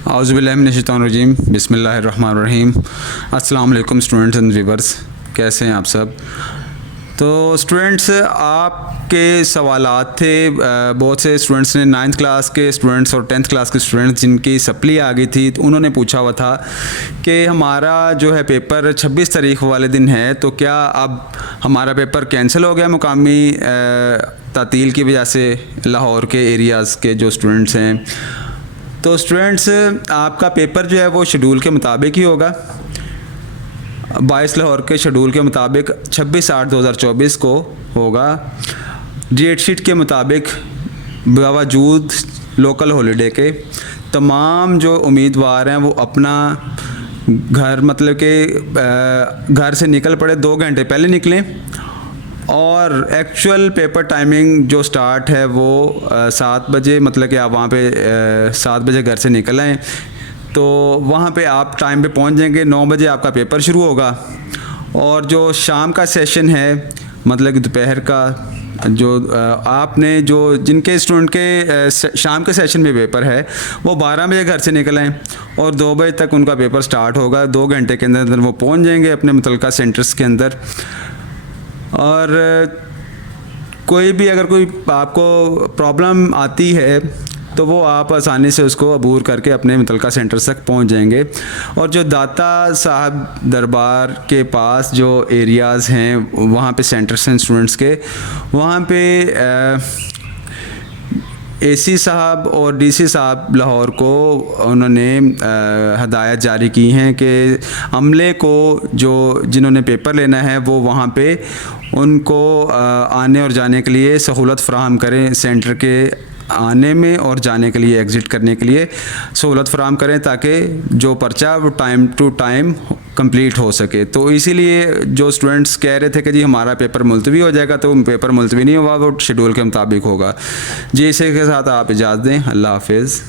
औज़ुबिल्लाहिमिनश्शैतानिर्रजीम बिस्मिल्लाहिर्रहमानिर्रहीम। अस्सलाम वालेकुम स्टूडेंट्स एंड व्यूअर्स, कैसे हैं आप सब। तो स्टूडेंट्स, आपके सवालात थे, बहुत से स्टूडेंट्स ने 9th क्लास के स्टूडेंट्स और 10th क्लास के स्टूडेंट्स जिनकी सप्ली आ गई थी, तो उन्होंने पूछा हुआ था कि हमारा जो है पेपर 26 तारीख वाले दिन है, तो क्या अब हमारा पेपर कैंसिल हो गया मुकामी तातील की वजह से, लाहौर के एरियाज़ के जो स्टूडेंट्स हैं। तो स्टूडेंट्स, आपका पेपर जो है वो शेड्यूल के मुताबिक ही होगा। 22 लाहौर के शेड्यूल के मुताबिक 26/8/2024 को होगा। डेट शीट के मुताबिक बावजूद लोकल हॉलीडे के तमाम जो उम्मीदवार हैं वो अपना घर, मतलब कि घर से निकल पड़े, 2 घंटे पहले निकलें। और एक्चुअल पेपर टाइमिंग जो स्टार्ट है वो 7 बजे, मतलब कि आप वहाँ पे 7 बजे घर से निकल आएँ तो वहाँ पे आप टाइम पे पहुँच जाएंगे। 9 बजे आपका पेपर शुरू होगा। और जो शाम का सेशन है, मतलब कि दोपहर का, जो आपने जो जिनके स्टूडेंट के शाम के सेशन में पेपर है वो 12 बजे घर से निकल आएँ और 2 बजे तक उनका पेपर स्टार्ट होगा। 2 घंटे के अंदर अंदर वो पहुँच जाएंगे अपने मुतल्लिका सेंटर्स के अंदर। और कोई भी अगर कोई आपको प्रॉब्लम आती है तो वो आप आसानी से उसको अबूर करके अपने मुतल्लिका सेंटर तक पहुंच जाएंगे। और जो दाता साहब दरबार के पास जो एरियाज़ हैं वहाँ पे सेंटर्स हैं स्टूडेंट्स के, वहाँ पे एसी साहब और डीसी साहब लाहौर को उन्होंने हदायत जारी की हैं कि अमले को जो जिन्होंने पेपर लेना है वो वहाँ पे उनको आने और जाने के लिए सहूलत फ़राहम करें। सेंटर के आने में और जाने के लिए, एग्ज़िट करने के लिए सहूलत फ़राहम करें ताकि जो पर्चा वो टाइम टू टाइम कंप्लीट हो सके। तो इसीलिए जो स्टूडेंट्स कह रहे थे कि जी हमारा पेपर मुलतवी हो जाएगा, तो पेपर मुलतवी नहीं हुआ, वो शेड्यूल के मुताबिक होगा। जी, इसी के साथ आप इजाज़त दें। अल्लाह हाफ़िज़।